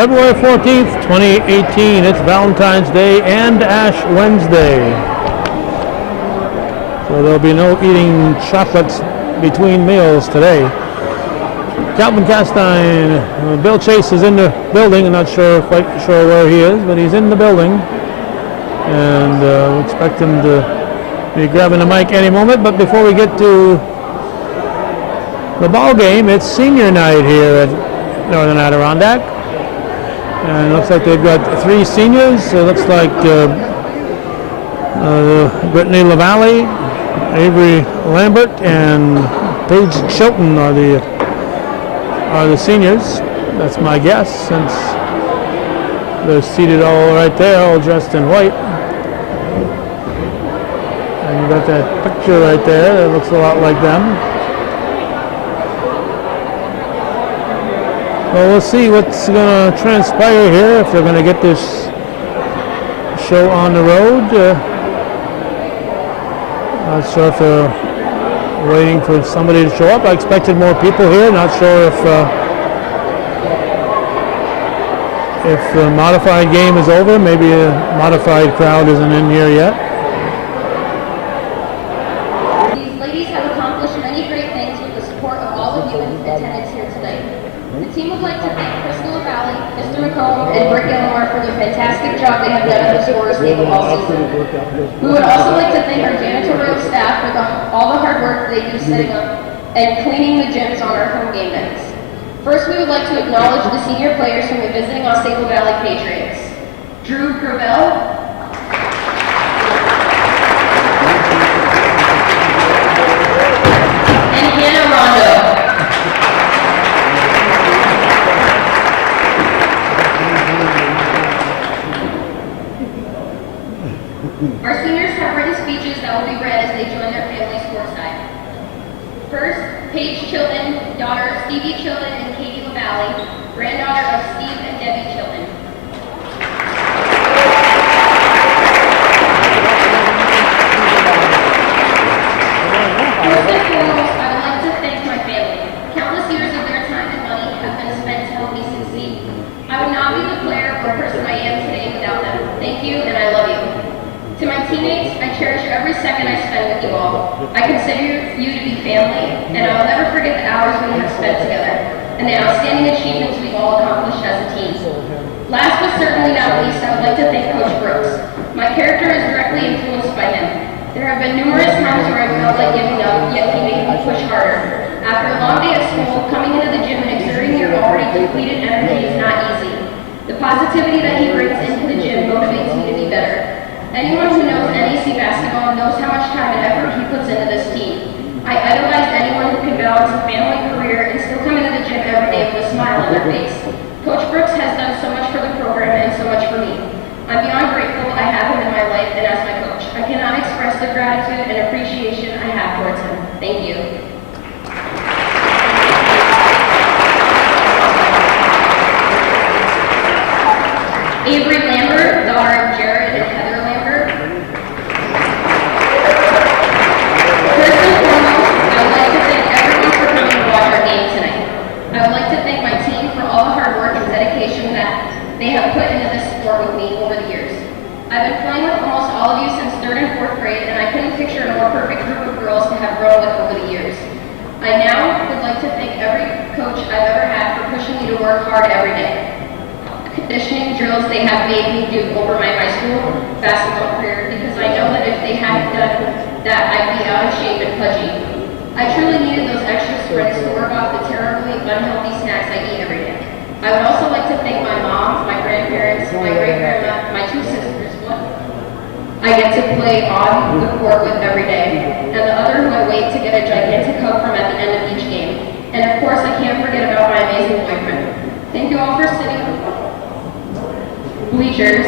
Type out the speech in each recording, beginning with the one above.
February 14th, 2018. It's Valentine's Day and Ash Wednesday. So there'll be no eating chocolates between meals today. Calvin Castine, Bill Chase is in the building. I'm not quite sure where he is, but he's in the building. And we expect him to be grabbing the mic any moment. But before we get to the ball game, it's senior night here at Northern Adirondack. And it looks like they've got 3 seniors. It looks like Brittany LaValle, Avery Lambert, and Paige Chilton are the seniors. That's my guess, since they're seated all right there, all dressed in white. And you got that picture right there that looks a lot like them. Well, we'll see what's going to transpire here, if they're going to get this show on the road. Not sure if they're waiting for somebody to show up. I expected more people here. Not sure if the modified game is over. Maybe a modified crowd isn't in here yet. These ladies have accomplished many great things with the support of all of you in attendance here tonight. The team would like to thank Crystal Valley, Mr. McComb, and Rick Gilmore for the fantastic job they have done at the scorers table all season. We would also like to thank our janitorial staff for all the hard work they do setting up and cleaning the gyms on our home game nights. First, we would like to acknowledge the senior players from the visiting AuSable Valley Patriots. Drew Gravel, and Hannah Rondo. Our seniors have written speeches that will be read as they join their families courtside. First, Paige Chilton, daughter of Stevie Chilton and Katie LaValle, granddaughter of Steve and Debbie Chilton. First and foremost, I would like to thank my family. Countless years of their time and money have been spent to help me succeed. I would not be the player or person I am today without them. Thank you, and I love you. To my teammates, I cherish every second I spend with you all. I consider you to be family, and I will never forget the hours we have spent together, and the outstanding achievements we've all accomplished as a team. Last but certainly not least, I would like to thank Coach Brooks. My character is directly influenced by him. There have been numerous times where I felt like giving up, yet he made me push harder. After a long day at school, coming into the gym and exerting your already depleted energy is not easy. The positivity that he brings into the gym motivates me to be better. Anyone who knows NAC basketball knows how much time and effort he puts into this team. I idolize anyone who can balance a family career and still come into the gym every day with a smile on their face. Coach Brooks has done so much for the program and so much for me. I'm beyond grateful I have him in my life and as my coach. I cannot express the gratitude and appreciation I have towards him. Thank you. Avery Lambert, daughter of Jared and Heather Lambert. First and foremost, I would like to thank everyone for coming to watch our game tonight. I would like to thank my team for all the hard work and dedication that they have put into this sport with me over the years. I've been playing with almost all of you since 3rd and 4th grade, and I couldn't picture a more perfect group of girls to have grown with over the years. I now would like to thank every coach I've ever had for pushing me to work hard every day. Conditioning drills they have made me do over my high school basketball career, because I know that if they hadn't done that, I'd be out of shape and pudgy. I truly needed those extra sprints to work off the terribly unhealthy snacks I eat every day. I would also like to thank my mom, my grandparents, my great-grandma, my 2 sisters, I get to play on the court with every day, and the other who I wait to get a gigantic hug from at the end of each game. And of course, I can't forget about my amazing boyfriend. Thank you all for sitting bleachers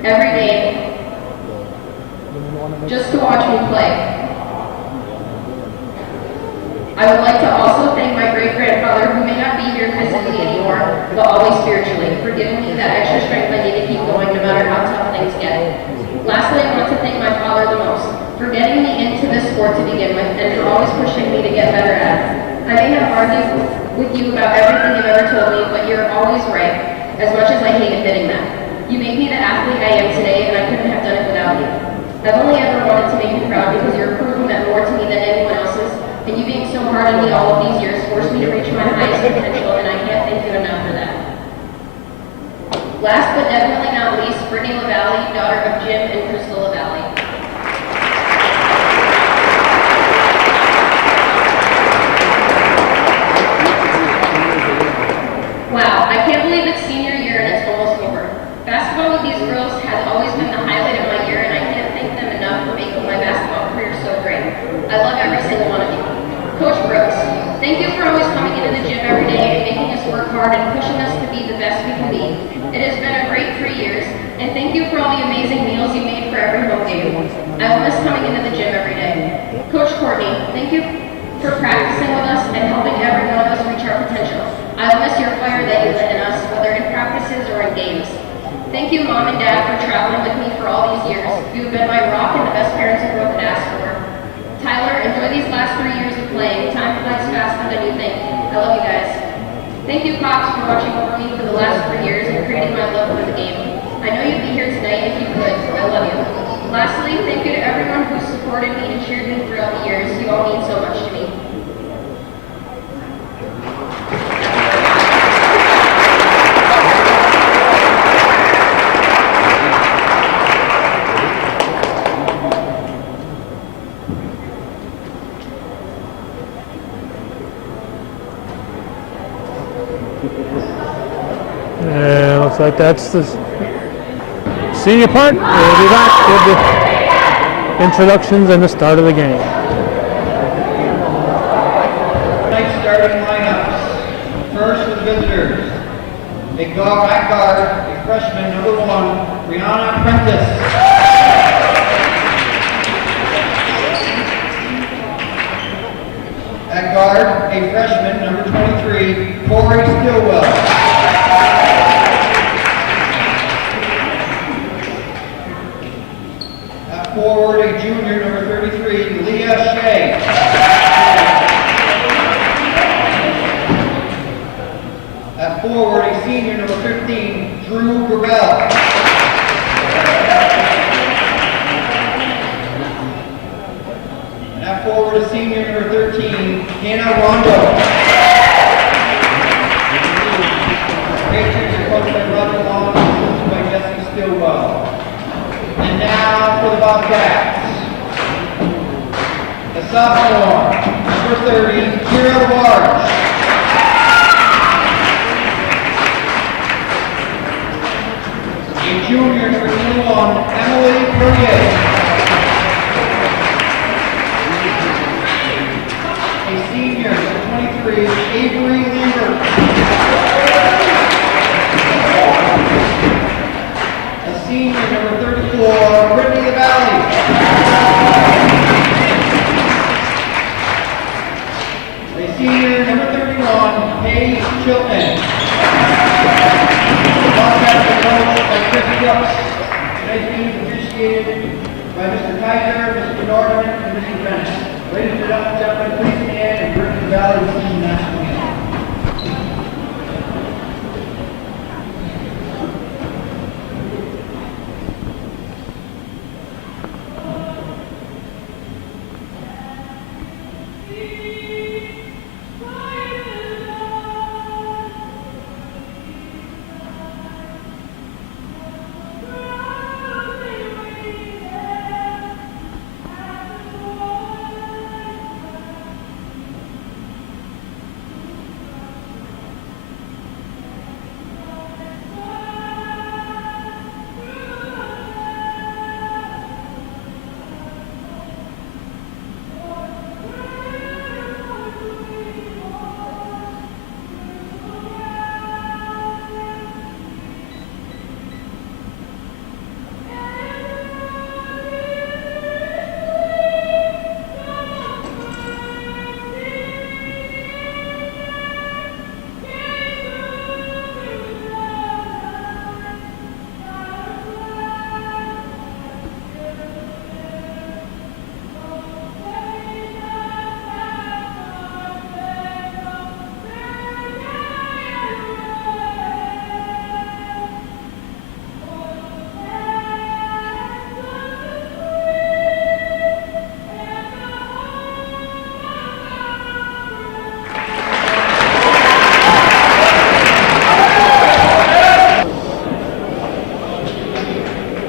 every day just to watch me play. I would like to also thank my great-grandfather, who may not be here physically anymore, but always spiritually, for giving me that extra strength I need to keep going no matter how tough things get. Lastly, I want to thank my father the most for getting me into this sport to begin with and for always pushing me to get better at it. I may have argued with you about everything you've ever told me, but you're always right. as much as I hate admitting that. You made me the athlete I am today, and I couldn't have done it without you. I've only ever wanted to make you proud because your approval meant more to me than anyone else's, and you being so hard on me all of these years forced me to reach my highest potential, and I can't thank you enough for that. Last but definitely not least, Brittany LaValle, daughter of Jim and Crystal LaValle. Wow, I can't believe it's senior year and it's almost over. Basketball with these girls has always been the highlight of my year, and I can't thank them enough for making my basketball career so great. I love every single one of you. Coach Brooks, thank you for always coming into the gym every day and making us work hard and pushing us to be the best we can be. It has been a great 3 years, and thank you for all the amazing meals you made for every home game. I will miss coming into the gym every day. Coach Courtney, thank you for practicing with us and helping every one of us reach our potential. I will miss your fire that you lit in us, whether in practices or in games. Thank you, Mom and Dad, for traveling with me for all these years. You have been my rock and the best parents the world could ask for. Tyler, enjoy these last 3 years of playing. Time flies faster than you think. I love you guys. Thank you, Cox, for watching over me for the last 3 years and creating my love for the game. I know you'd be here tonight if you could. I love you. Lastly, thank you to everyone who supported me and cheered me throughout the years. You all mean so much to me. Yeah, looks like that's the senior part. We'll be back with the introductions and the start of the game. Tonight's starting lineups. First for the visitors. At guard, a freshman, number 1, Brianna Prentice. At guard, a freshman, number 23, Corey Stillwell. At forward, a junior, number 33, Leah Shea. At forward, a senior, number 15, Drew Burrell. And at forward, a senior, number 13, Hannah Rondo. Patriots are coached by Roger Long and coached by Jesse Stillwell. And now for the Bobcats. A sophomore, number 30, Kira Large. A junior, number 21, Emily Perrier. A senior, number 23, Avery Lambert. A senior, number 34, Brittany LaValle. A senior, number 31, Paige Chilton. Bobcats are coached by Chris Brooks. Tonight's game is officiated by Mr. Kaiser, Mr. Norton, and Mr. Bennett. Ladies and gentlemen, please stand and Brittany LaValle will sing the national anthem.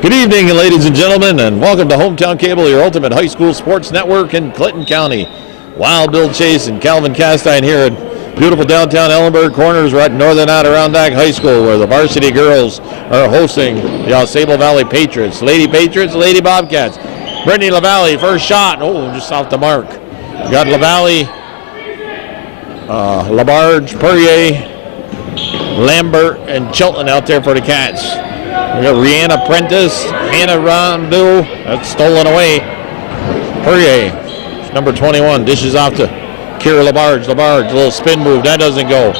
Good evening, ladies and gentlemen, and welcome to Hometown Cable, your ultimate high school sports network in Clinton County. Wild Bill Chase and Calvin Castine here at beautiful downtown Ellenburg Corners. We're at Northern Adirondack High School, where the varsity girls are hosting the AuSable Valley Patriots. Lady Patriots, Lady Bobcats. Brittany LaValle, first shot. Oh, just off the mark. We got LaValle, Labarge, Perrier, Lambert, and Chilton out there for the Cats. We got Rihanna Prentice, Hannah Rondeau. That's stolen away. Perrier, number 21, dishes off to Kira Labarge. Labarge, a little spin move. That doesn't go.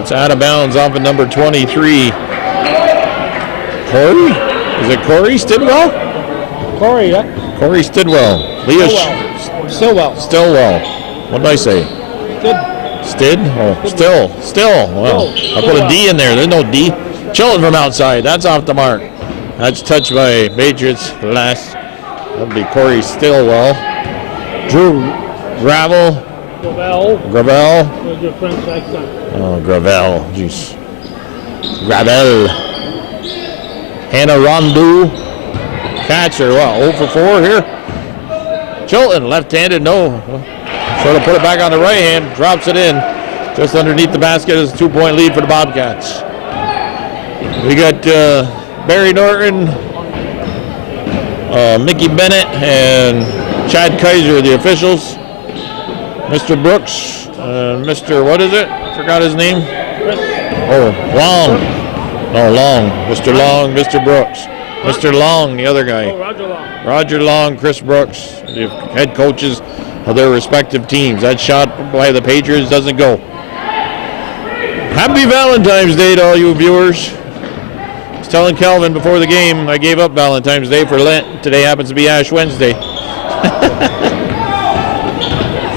It's out of bounds off of number 23. Corey? Is it Corey Stidwell? Corey, yeah. Corey Stidwell. Leah Stillwell. What did I say? Stid? Oh, Still. Well, I put a D in there. There's no D. Chilton from outside. That's off the mark. That's touched by Patriots last. That'll be Corey Stillwell. Drew Gravel. Gravel. With your French accent. Oh, Gravel. Jeez. Gravel. Hannah Rondeau. Cats are what, 0 for 4 here? Chilton, left-handed, no. Sort of put it back on the right hand, drops it in. Just underneath the basket is a 2-point lead for the Bobcats. We got Barry Norton, Mickey Bennett, and Chad Kaiser, the officials. Mr. Brooks, Mr. what is it? Forgot his name. Oh, Long. No, Long. Mr. Long, Mr. Brooks. Mr. Long, the other guy. Oh, Roger Long. Roger Long, Chris Brooks, the head coaches of their respective teams. That shot by the Patriots doesn't go. Happy Valentine's Day to all you viewers. I was telling Calvin before the game I gave up Valentine's Day for Lent. Today happens to be Ash Wednesday.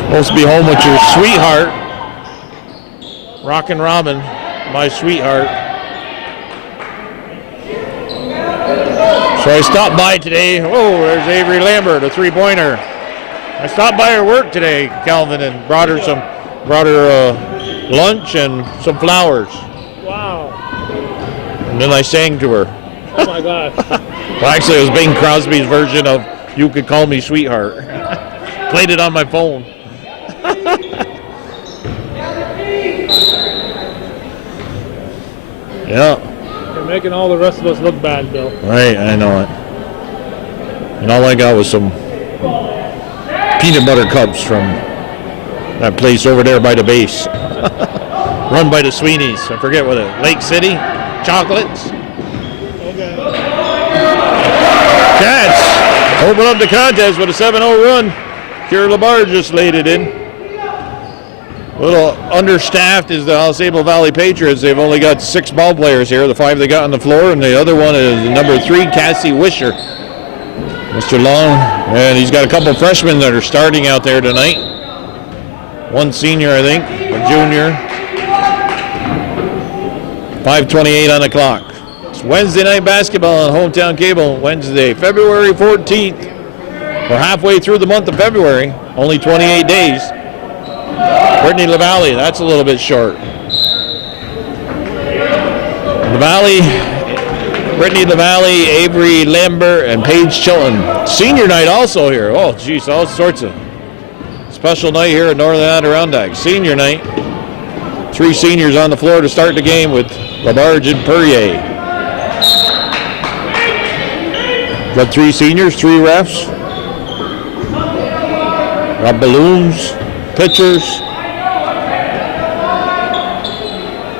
Supposed to be home with your sweetheart. Rockin' Robin, my sweetheart. So I stopped by today. Oh, there's Avery Lambert, a 3-pointer. I stopped by her work today, Calvin, and brought her lunch and some flowers. Wow. And then I sang to her. Oh my God. Well, actually, it was Bing Crosby's version of "You Could Call Me Sweetheart." Played it on my phone. Yeah. You're making all the rest of us look bad, Bill. Right, I know it. And all I got was some peanut butter cups from that place over there by the base. Run by the Sweeneys. I forget what it is. Lake City Chocolates. Okay. Cats open up the contest with a 7-0 run. Kira Labarge just laid it in. A little understaffed is the AuSable Valley Patriots. They've only got 6 ball players here. The 5 they got on the floor, and the other one is number 3, Cassie Wisher. Mr. Long, and he's got a couple freshmen that are starting out there tonight. One senior, I think, a junior. 5:28 on the clock. It's Wednesday night basketball on Hometown Cable, Wednesday, February 14th. We're halfway through the month of February, only 28 days. Brittany LaValle, that's a little bit short. Brittany LaValle, Avery Lambert, and Paige Chilton. Senior night also here. Oh, geez, all sorts of special night here at Northern Adirondack. Senior night. 3 seniors on the floor to start the game with Labarge and Perrier. Got 3 seniors, 3 refs. Got balloons, pitchers.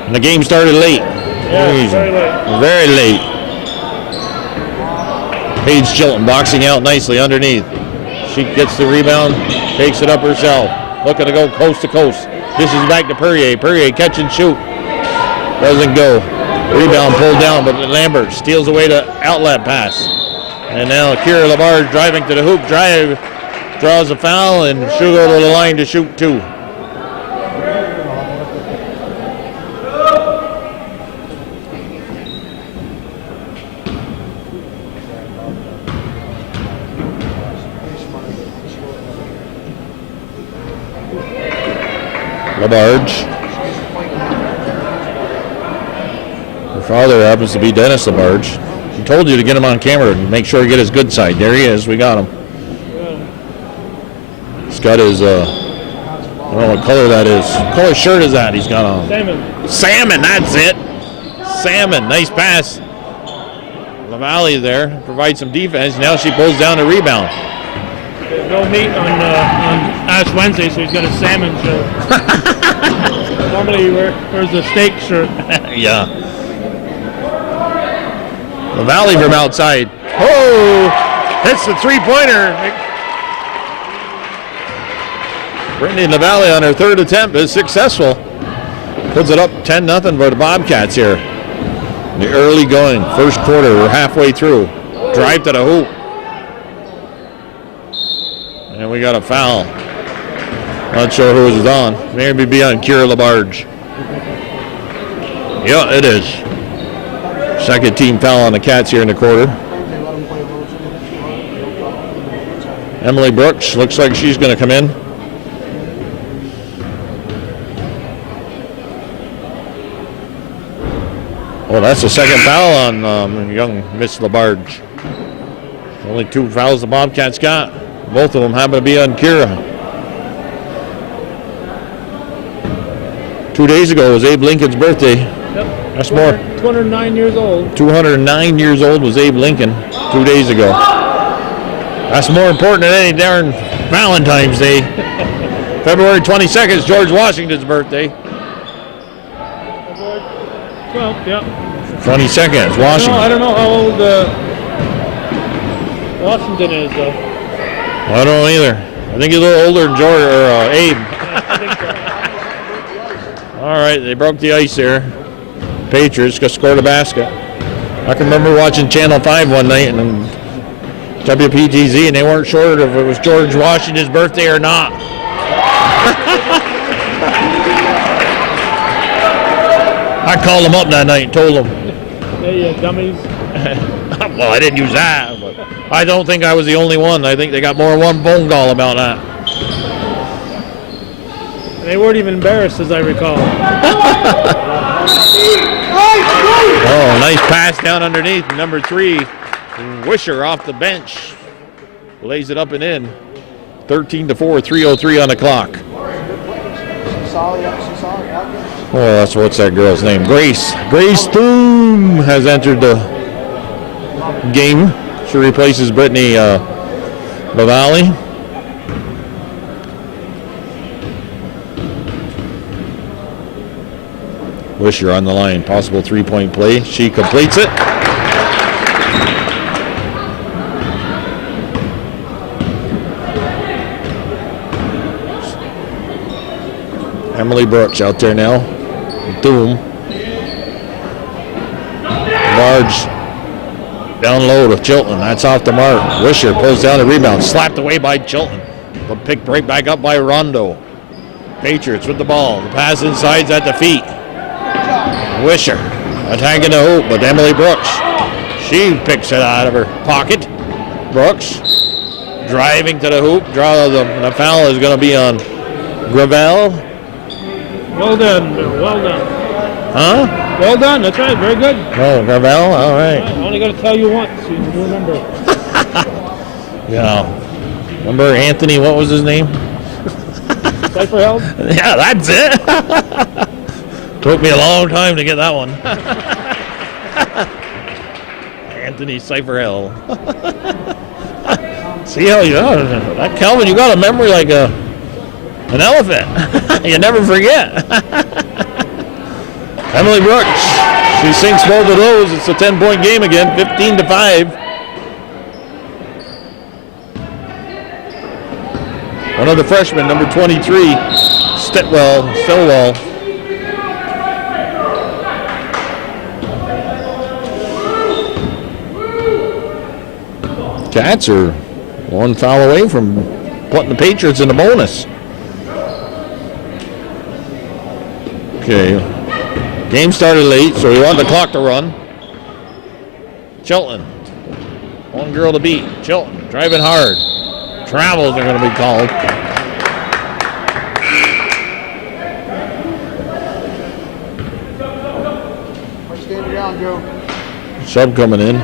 And the game started late. Yeah, very late. Very late. Paige Chilton boxing out nicely underneath. She gets the rebound, takes it up herself. Looking to go coast to coast. This is back to Perrier. Perrier catch and shoot. Doesn't go. Rebound pulled down, but Lambert steals away the outlet pass. And now Kira Labarge driving to the hoop. Draws a foul, and she'll go to the line to shoot 2. Labarge. Her father happens to be Dennis Labarge. told you to get him on camera and make sure you get his good side. There he is. We got him. He's got his, I don't know what color that is. What color shirt is that he's got on? Salmon. Salmon, that's it. Salmon, nice pass. LaValle there, provides some defense. Now she pulls down the rebound. There's no meat on Ash Wednesday, so he's got a salmon shirt. Normally he wears a steak shirt. Yeah. LaValle from outside. Oh, hits the three-pointer. Brittany LaValle on her third attempt is successful. Puts it up 10-0 for the Bobcats here. In the early going, first quarter, we're halfway through. Drive to the hoop. And we got a foul. Not sure who it was on. Maybe be on Kira LaBarge. Yeah, it is. Second team foul on the Cats here in the quarter. Emily Brooks looks like she's going to come in. Well, that's the second foul on young Miss LaBarge. Only 2 fouls the Bobcats got. Both of them happen to be on Kira. 2 days ago was Abe Lincoln's birthday. Yep. That's more. 209 years old. 209 years old was Abe Lincoln 2 days ago. That's more important than any darn Valentine's Day. February 22nd is George Washington's birthday. 12, yeah. 22nd is Washington. I don't know how old Washington is, though. I don't know either. I think he's a little older than George or Abe. I think so. All right, they broke the ice there. Patriots just scored a basket. I can remember watching Channel 5 one night and WPTZ, and they weren't sure if it was George Washington's birthday or not. I called them up that night and told them. Hey, dummies. Well, I didn't use that, but I don't think I was the only one. I think they got more than one phone call about that. They weren't even embarrassed, as I recall. Oh, nice pass down underneath. Number 3, Wisher off the bench. Lays it up and in. 13-4, 3:03 on the clock. Oh, what's that girl's name? Grace. Grace Thune has entered the game. She replaces Brittany LaValle. Wisher on the line. Possible three-point play. She completes it. Emily Brooks out there now. Doom. Large down low to Chilton. That's off the mark. Wisher pulls down the rebound. Slapped away by Chilton. But picked right back up by Rondo. Patriots with the ball. The pass inside's at the feet. Wisher attacking the hoop, but Emily Brooks, she picks it out of her pocket. Brooks driving to the hoop. The foul is going to be on Gravel. Well done, Bill. Well done. Huh? Well done. That's right. Very good. Oh, Gravel. All right. I only got to tell you once. So you remember. Yeah. Remember Anthony? What was his name? Cypher held? Yeah, that's it. Took me a long time to get that one. Anthony Cypherhill. See how you are. That Calvin, you got a memory like an elephant. You never forget. Emily Brooks. She sinks both of those. It's a 10-point game again, 15-5. One of the freshmen, number 23, Stillwell. Cats are one foul away from putting the Patriots in the bonus. Okay. Game started late, so we want the clock to run. Chilton. One girl to beat. Chilton driving hard. Travels are going to be called. Sub coming in.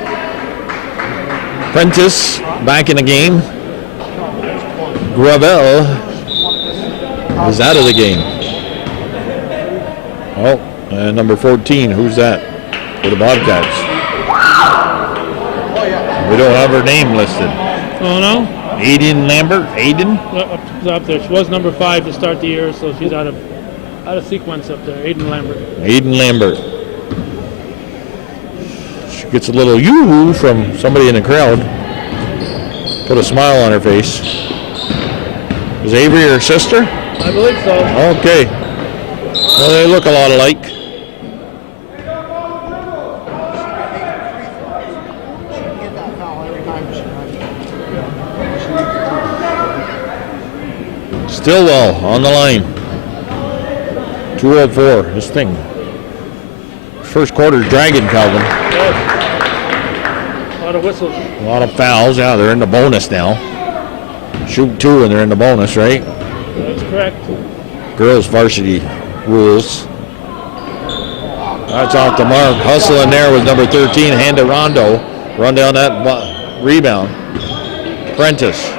Prentice back in the game. Gravel is out of the game. Oh, and number 14, who's that for the Bobcats? We don't have her name listed. Oh, no? Aiden Lambert. Aiden? Up there. She was number 5 to start the year, so she's out of sequence up there. Aiden Lambert. Aiden Lambert. She gets a little yoo-hoo from somebody in the crowd. Put a smile on her face. Is Avery her sister? I believe so. Okay. Well, they look a lot alike. Stillwell on the line. 2:04. This thing. First quarter dragging, Calvin. A lot of whistles. A lot of fouls. Yeah, they're in the bonus now. Shoot 2 and they're in the bonus, right? That's correct. Girls varsity rules. That's off the mark. Hustle in there with number 13, hand to Rondo. Run down that rebound. Prentice.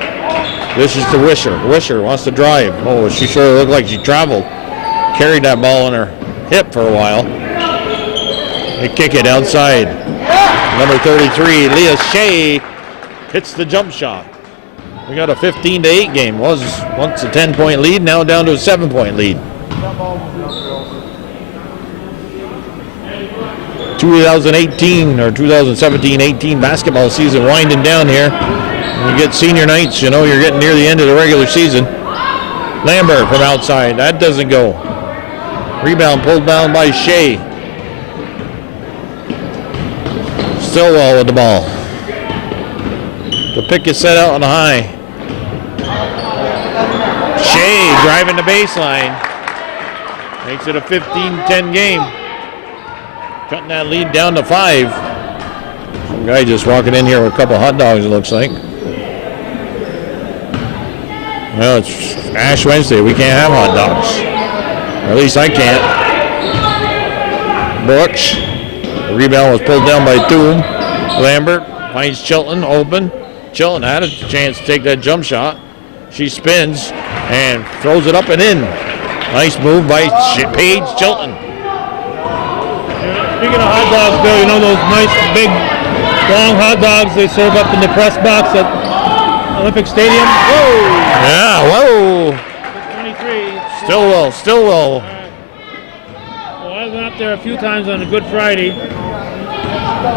This is to Wisher. Wisher wants to drive. Oh, she sure looked like she traveled. Carried that ball on her hip for a while. They kick it outside. Number 33, Leah Shea, hits the jump shot. We got a 15-8 game. Was once a 10-point lead, now down to a 7-point lead. 2018 or 2017-18 basketball season winding down here. When you get senior nights, you know you're getting near the end of the regular season. Lambert from outside. That doesn't go. Rebound pulled down by Shea. Stillwell with the ball. The pick is set out on the high. Shea driving the baseline. Makes it a 15-10 game. Cutting that lead down to 5. Some guy just walking in here with a couple hot dogs, it looks like. Well, it's Ash Wednesday. We can't have hot dogs. Or at least I can't. Brooks. The rebound was pulled down by Thune. Lambert finds Chilton open. Chilton had a chance to take that jump shot. She spins and throws it up and in. Nice move by Paige Chilton. Speaking of hot dogs, Bill, you know those nice big long hot dogs they serve up in the press box at Olympic Stadium? Whoa! Yeah, whoa. 23. Stillwell. Well, I went up there a few times on a Good Friday.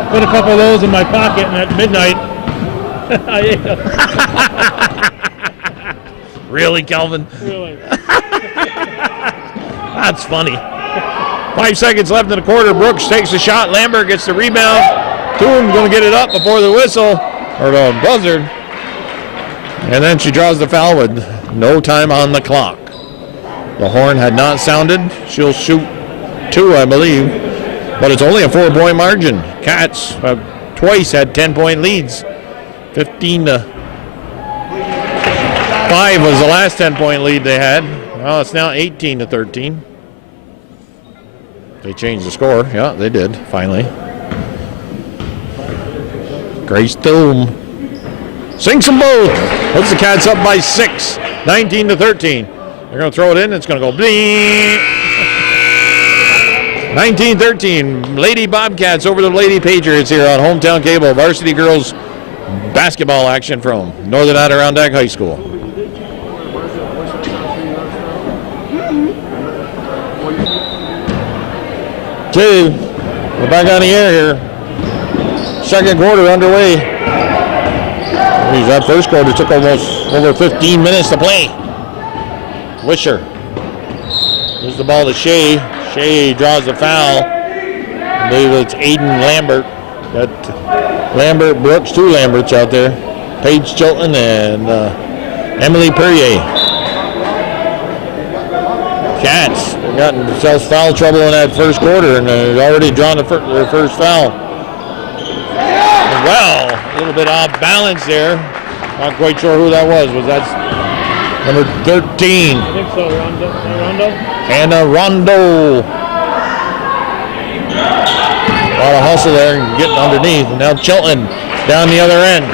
Put a couple of those in my pocket, and at midnight, I ate them. Really, Calvin? Really. That's funny. 5 seconds left in the quarter. Brooks takes the shot. Lambert gets the rebound. Thune going to get it up before the whistle, or the buzzer. And then she draws the foul with no time on the clock. The horn had not sounded. She'll shoot 2, I believe. But it's only a 4-point margin. Cats have twice had 10-point leads. 15-5 was the last 10-point lead they had. Well, it's now 18-13. They changed the score. Yeah, they did, finally. Grace Thune sinks them both. Puts the Cats up by 6, 19-13. They're going to throw it in. It's going to go bling. 19-13. Lady Bobcats over the Lady Patriots here on Hometown Cable. Varsity girls basketball action from Northern Adirondack High School. Okay, we're back on the air here. Second quarter underway. Geez, that first quarter took almost over 15 minutes to play. Wisher. Here's the ball to Shea. Shea draws the foul. I believe it's Aiden Lambert. Got Lambert, Brooks, 2 Lamberts out there. Paige Chilton and Emily Perrier. Cats got in themselves foul trouble in that first quarter, and they've already drawn their first foul. Well, a little bit off balance there. Not quite sure who that was. Was that number 13? I think so, Rondo. Hannah Rondo. A lot of hustle there and getting underneath. And now Chilton down the other end.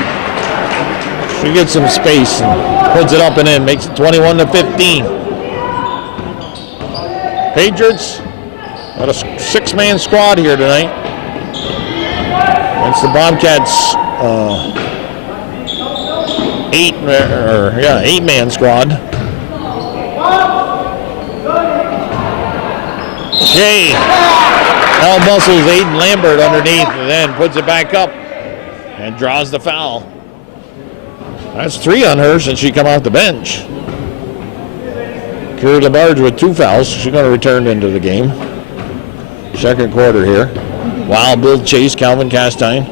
She gets some space and puts it up and in, makes it 21-15. Patriots got a 6-man squad here tonight. Against the Bobcats, 8-man squad. Shea out-muscles Aiden Lambert underneath and then puts it back up and draws the foul. That's 3 on her since she come off the bench. Kira LaBarge with 2 fouls. She's going to return into the game. Second quarter here. Wild Bill Chase, Calvin Castine.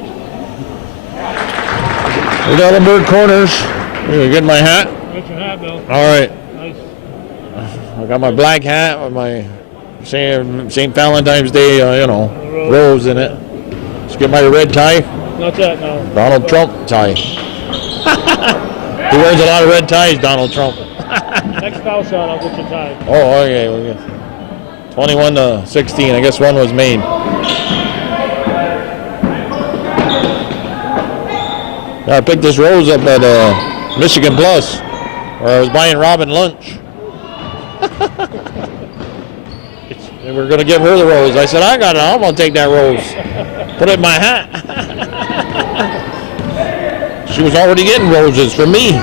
We got the bird corners. You get my hat? Get your hat, Bill. All right. Nice. I got my black hat with my St. Valentine's Day, rose in it. Let's get my red tie. Not that, no. Donald Trump tie. He wears a lot of red ties, Donald Trump. Next foul shot, I'll get your tie. Oh, okay. 21-16. I guess one was made. I picked this rose up at Michigan Plus, where I was buying Robin lunch. And we're going to give her the rose. I said, I got it. I'm going to take that rose. Put it in my hat. She was already getting roses from me.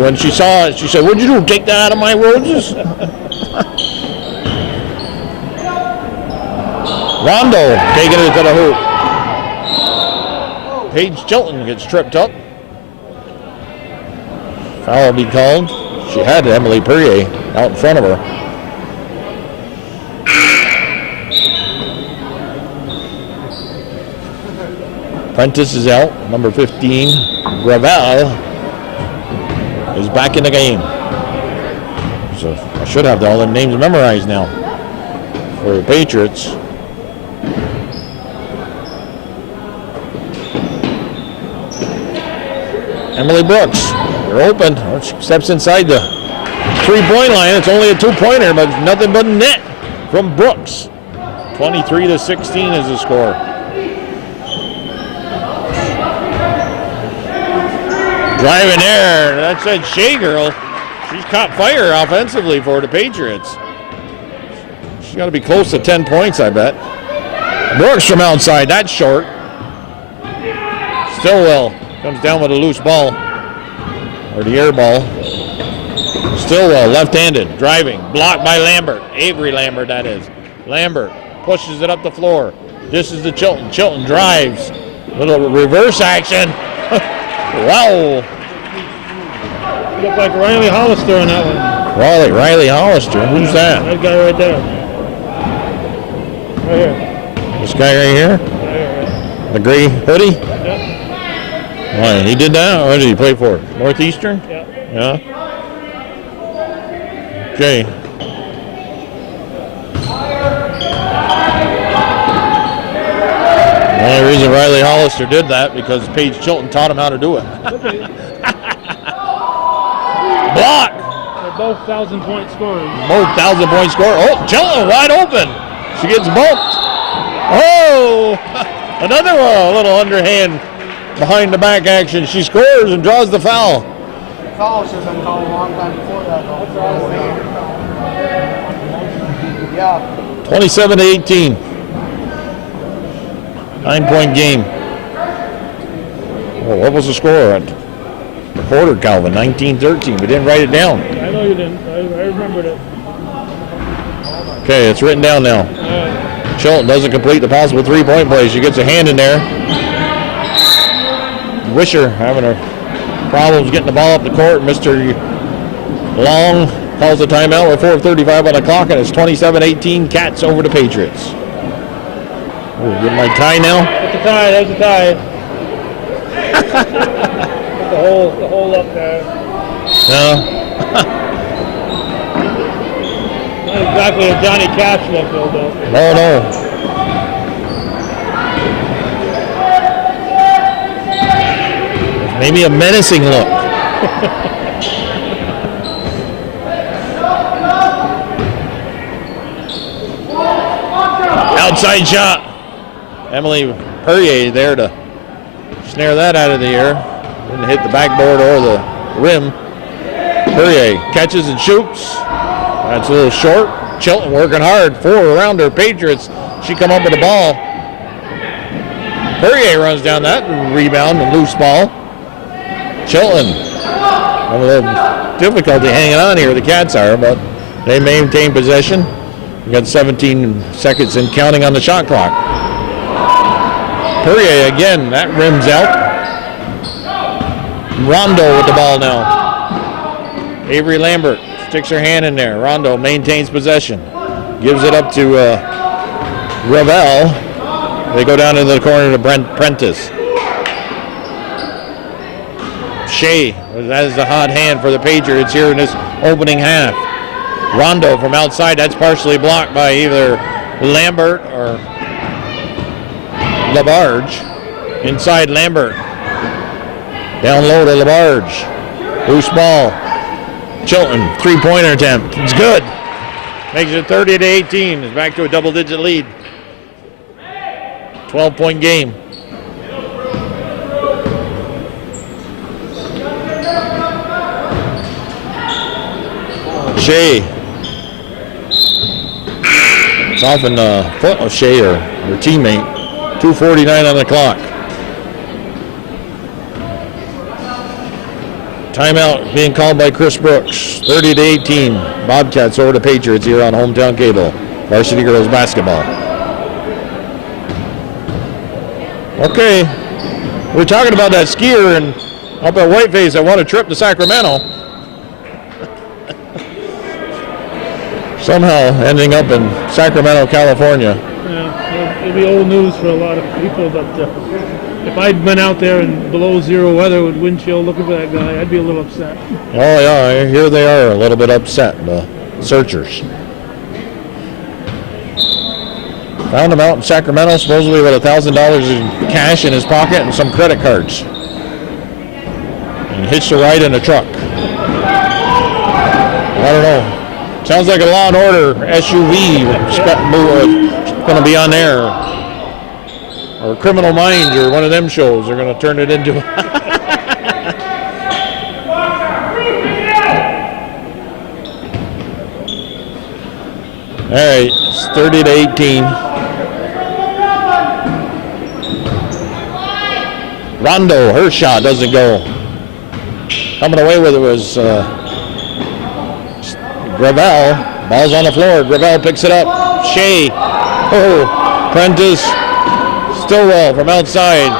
When she saw it, she said, what'd you do, take that out of my roses? Rondo taking it to the hoop. Paige Chilton gets tripped up. Foul will be called. She had Emily Perrier out in front of her. Prentice is out. Number 15, Gravel, is back in the game. So I should have all the names memorized now for the Patriots. Emily Brooks, they're open. She steps inside the 3-point line. It's only a 2-pointer, but nothing but net from Brooks. 23-16 is the score. Driving there, that's that Shea girl. She's caught fire offensively for the Patriots. She's got to be close to 10 points, I bet. Brooks from outside, that's short. Stillwell comes down with a loose ball, or the air ball. Stillwell, left-handed, driving, blocked by Lambert. Avery Lambert, that is. Lambert pushes it up the floor. This is the Chilton. Chilton drives. Little reverse action. Wow. Look like Riley Hollister on that one. Riley Hollister. Who's that? That guy right there. Right here. This guy right here? Right here. The gray hoodie? Yep. Why, he did that? What did he play for? Northeastern? Yep. Yeah. Okay. The only reason Riley Hollister did that because Paige Chilton taught him how to do it. Block. They're both 1,000-point scorers. Both 1,000-point score. Oh, Chilton wide open. She gets bumped. Oh, another one, a little underhand behind the back action. She scores and draws the foul. Foul has been called a long time before that. Yeah. 27-18. 9-point game. Oh, what was the score at the quarter, Calvin? 19-13. We didn't write it down. I know you didn't. I remembered it. Okay, it's written down now. Chilton doesn't complete the possible 3-point play. She gets a hand in there. Wisher having her problems getting the ball up the court. Mr. Long calls the timeout with 4:35 on the clock, and it's 27-18. Cats over the Patriots. Oh, get my tie now. That's a tie. There's a tie. Put the hole up there. No. Not exactly a Johnny Cash look, though. No. Maybe a menacing look. Outside shot. Emily Perrier there to snare that out of the air. Didn't hit the backboard or the rim. Perrier catches and shoots. That's a little short. Chilton working hard. 4 around her Patriots. She come up with the ball. Perrier runs down that and rebound and loose ball. Chilton having a little difficulty hanging on here, the Cats are, but they maintain possession. We got 17 seconds and counting on the shot clock. Perrier again, that rims out. Rondo with the ball now. Avery Lambert sticks her hand in there. Rondo maintains possession. Gives it up to Ravel. They go down into the corner to Prentice. Shea, that is the hot hand for the Patriots here in this opening half. Rondo from outside, that's partially blocked by either Lambert or Labarge. Inside Lambert. Down low to Labarge. Loose ball. Chilton, 3-pointer attempt. It's good. Makes it 30-18. It's back to a double-digit lead. 12-point game. Shea. It's off in the foot of Shea, or her teammate. 2:49 on the clock. Timeout being called by Chris Brooks. 30-18. Bobcats over the Patriots here on Hometown Cable. Varsity Girls Basketball. Okay. We're talking about that skier and up at Whiteface that won a trip to Sacramento. Somehow ending up in Sacramento, California. Yeah, it'll be old news for a lot of people, but if I'd been out there in below zero weather with wind chill looking for that guy, I'd be a little upset. Oh yeah, here they are, a little bit upset, the searchers. Found him out in Sacramento, supposedly with $1,000 in cash in his pocket and some credit cards. And hitched a ride in a truck. I don't know. Sounds like a Law and Order SUV going to be on there. Or Criminal Minds or one of them shows. They're going to turn it into. All right, it's 30-18. Rondo, her shot doesn't go. Coming away with it was Gravel. Ball's on the floor. Gravel picks it up. Shea. Oh, Prentice. Stillwell from outside.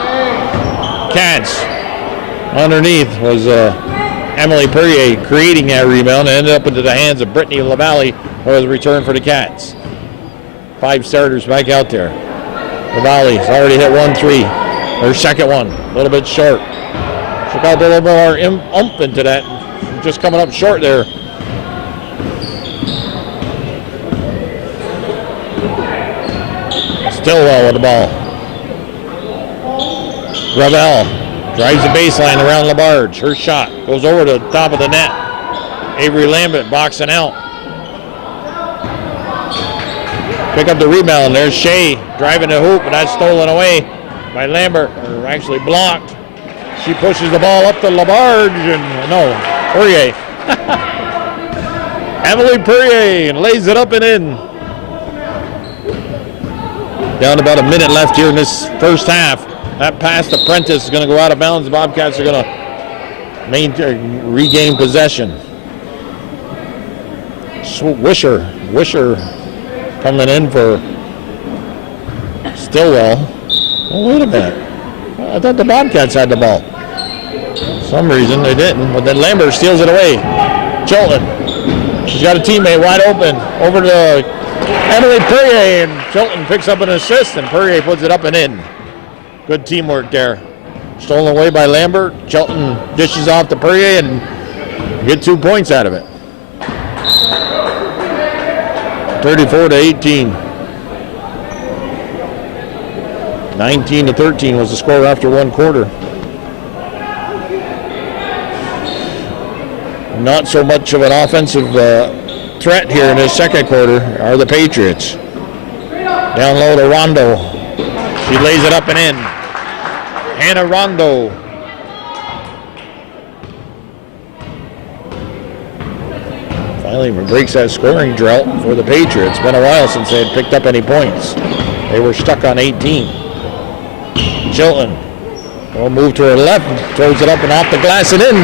Cats. Underneath was Emily Perrier creating that rebound and ended up into the hands of Brittany LaValle for the return for the Cats. 5 starters back out there. LaValle's already hit 1 3. Her second one, a little bit short. She got a little bit more oomph into that. Just coming up short there. Stillwell with the ball. Gravel drives the baseline around Labarge. Her shot goes over to the top of the net. Avery Lambert boxing out. Pick up the rebound. There's Shea driving the hoop, and that's stolen away by Lambert, or actually blocked. She pushes the ball up to Labarge, and no, Perrier. Emily Perrier, and lays it up and in. Down about a minute left here in this first half. That pass to Prentice is going to go out of bounds. The Bobcats are going to regain possession. Wisher coming in for Stillwell. Oh, wait a minute. I thought the Bobcats had the ball. For some reason they didn't, but then Lambert steals it away. Chilton. She's got a teammate wide open. Over to Emily Perrier, and Chilton picks up an assist, and Perrier puts it up and in. Good teamwork there. Stolen away by Lambert. Chilton dishes off to Perrier and get 2 points out of it. 34-18. 19-13 was the score after 1 quarter. Not so much of an offensive threat here in this second quarter are the Patriots. Down low to Rondo. She lays it up and in. Hannah Rondo. Finally breaks that scoring drought for the Patriots. It's been a while since they had picked up any points. They were stuck on 18. Chilton will move to her left, throws it up and off the glass and in.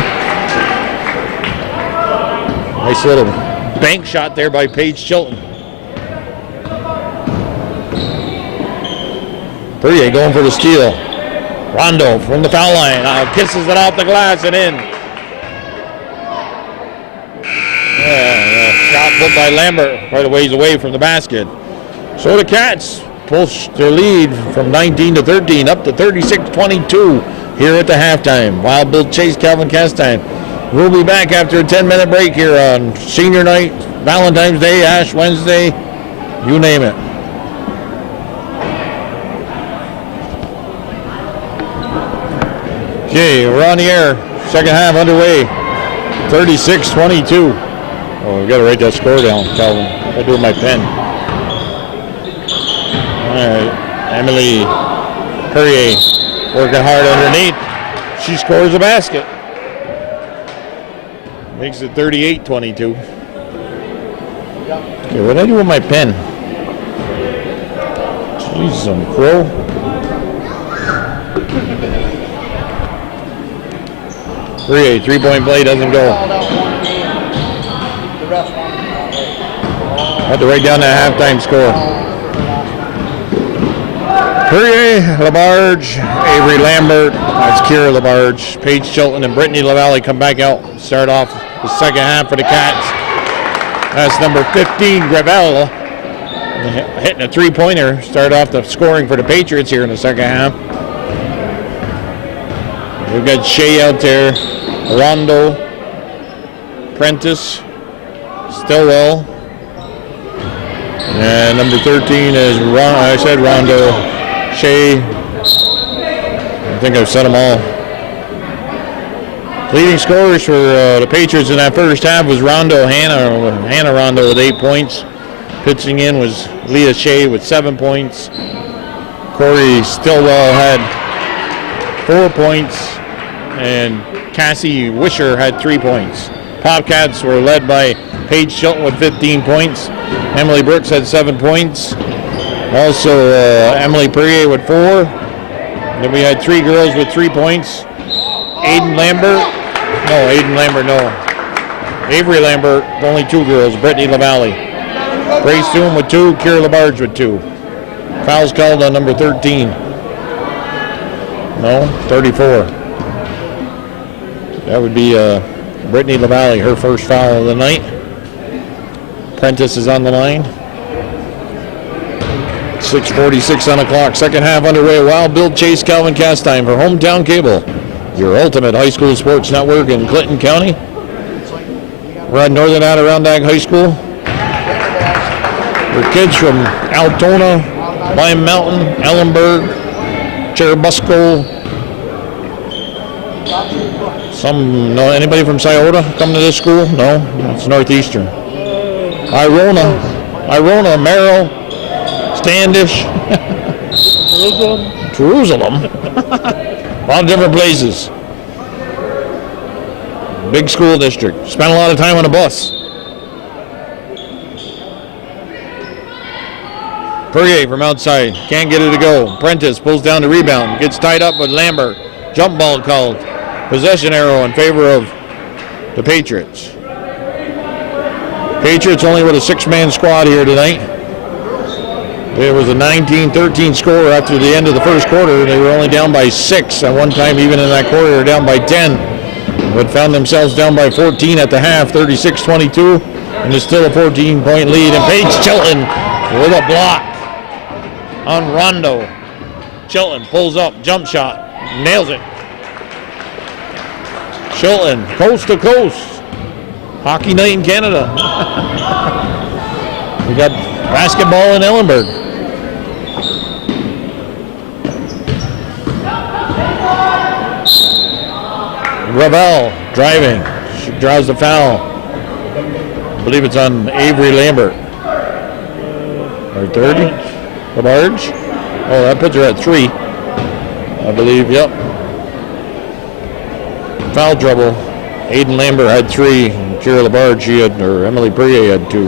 Nice little bank shot there by Paige Chilton. Perrier going for the steal. Rondo from the foul line. Kisses it off the glass and in. Shot put by Lambert quite a ways away from the basket. So the Cats push their lead from 19 to 13 up to 36-22 here at the halftime. Wild Bill Chase, Calvin Castine. We'll be back after a 10-minute break here on senior night, Valentine's Day, Ash Wednesday, you name it. Okay, we're on the air. Second half underway. 36-22. Oh, we got to write that score down, Calvin. I do it with my pen. All right, Emily Perrier working hard underneath. She scores a basket. Makes it 38-22. Okay, what did I do with my pen? Jeez, I'm crow. Perrier, three-point play doesn't go. I have to write down that halftime score. Perrier, LaBarge, Avery Lambert, that's Kira LaBarge, Paige Chilton, and Brittany LaValle come back out and start off the second half for the Cats. That's number 15, Gravel, hitting a three-pointer. Start off the scoring for the Patriots here in the second half. We've got Shea out there, Rondo, Prentice, Stillwell, and number 13 is I said Rondo, Shea. I think I've said them all. Leading scorers for the Patriots in that first half was Hannah Rondo with 8 points. Pitching in was Leah Shea with 7 points. Corey Stillwell had 4 points, and Cassie Wisher had 3 points. Popcats were led by Paige Chilton with 15 points. Emily Brooks had 7 points. Also, Emily Perrier with 4. Then we had 3 girls with 3 points. Avery Lambert, only 2 girls. Brittany LaValle. Grace Doom with 2. Kira LaBarge with 2. Fouls called on number 13. No, 34. That would be Brittany LaValle, her first foul of the night. Prentice is on the line. 6:46 on the clock. Second half underway. Wild Bill Chase, Calvin Castine for Hometown Cable, your ultimate high school sports network in Clinton County. We're at Northern Adirondack High School. We're kids from Altona, Lime Mountain, Ellenburg, Cherubusco. Anybody from Scioto come to this school? No, it's Northeastern. Irona, Merrill, Standish, Jerusalem. A lot of different places. Big school district. Spent a lot of time on a bus. Perrier from outside. Can't get it to go. Prentice pulls down the rebound. Gets tied up with Lambert. Jump ball called. Possession arrow in favor of the Patriots. Patriots only with a 6-man squad here tonight. It was a 19-13 score after the end of the first quarter. They were only down by 6. At one time, even in that quarter, they were down by 10. But found themselves down by 14 at the half, 36-22. And there's still a 14-point lead. And Paige Chilton with a block on Rondo. Chilton pulls up, jump shot, nails it. Chilton, coast to coast. Hockey night in Canada. We got basketball in Ellenburg. Ravel driving. She draws the foul. I believe it's on Avery Lambert. Or 30? LaBarge? Oh, that puts her at 3. I believe, yep. Foul trouble. Aiden Lambert had 3. And Kira Labarge, Emily Perrier had 2.